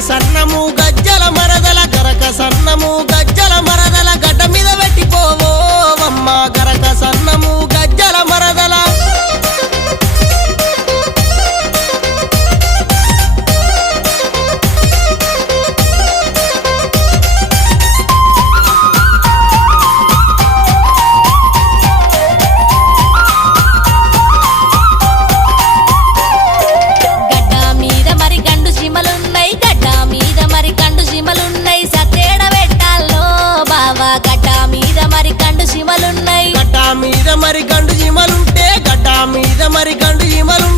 సన్నము గజ్జల మరదల గరక సన్నము గజ్జల మరదల గడ్డ మీద పెట్టిపోవో అమ్మ గరక సన్నము గజ్జల మరదల మీద మరి గండు జీమలుంటే గడ్డ మీద మరి గండు జీమలు